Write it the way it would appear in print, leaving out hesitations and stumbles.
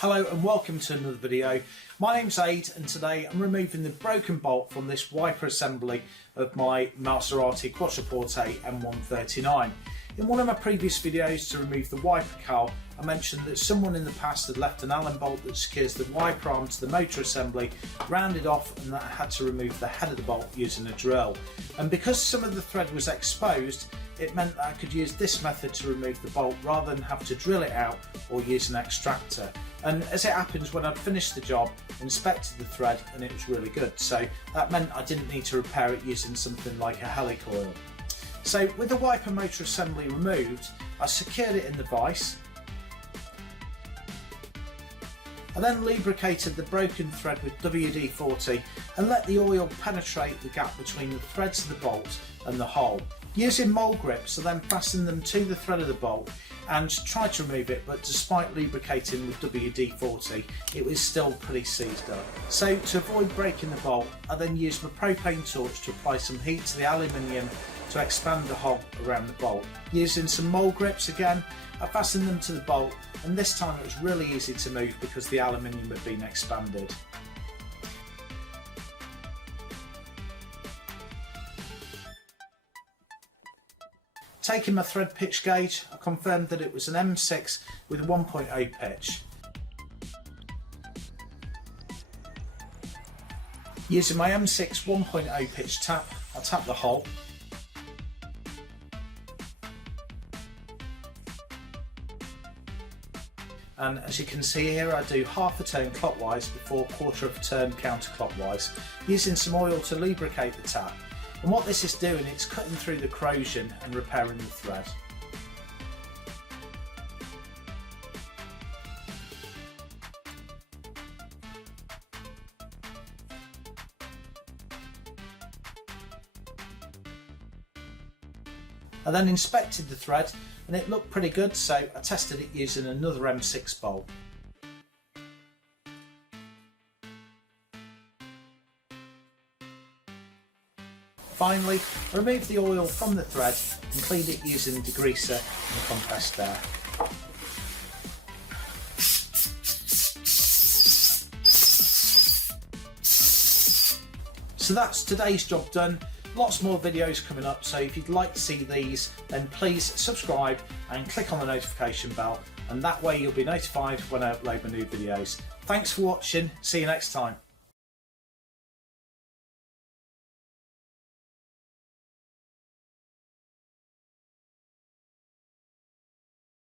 Hello and welcome to another video. My name's Aid and today I'm removing the broken bolt from this wiper assembly of my Maserati Quattroporte M139. In one of my previous videos to remove the wiper cowl, I mentioned that someone in the past had left an Allen bolt that secures the wiper arm to the motor assembly rounded off, and that I had to remove the head of the bolt using a drill. And because some of the thread was exposed, it meant that I could use this method to remove the bolt rather than have to drill it out or use an extractor. And as it happens, when I'd finished the job, inspected the thread and it was really good. So that meant I didn't need to repair it using something like a helicoil. So with the wiper motor assembly removed, I secured it in the vise. I then lubricated the broken thread with WD-40 and let the oil penetrate the gap between the threads of the bolt and the hole. Using mole grips, I then fastened them to the thread of the bolt and tried to remove it, but despite lubricating with WD-40, it was still pretty seized up. So to avoid breaking the bolt, I then used my propane torch to apply some heat to the aluminium to expand the hole around the bolt. Using some mole grips again, I fastened them to the bolt, and this time it was really easy to move because the aluminium had been expanded. Taking my thread pitch gauge, I confirmed that it was an M6 with a 1.0 pitch. Using my M6 1.0 pitch tap, I tap the hole. And as you can see here, I do half a turn clockwise before quarter of a turn counterclockwise, using some oil to lubricate the tap. And what this is doing, it's cutting through the corrosion and repairing the thread. I then inspected the thread and it looked pretty good, so I tested it using another M6 bolt. Finally, I removed the oil from the thread and cleaned it using the degreaser and compressed air. So that's today's job done. Lots more videos coming up, so if you'd like to see these, then please subscribe and click on the notification bell, and that way you'll be notified when I upload my new videos. Thanks for watching, see you next time.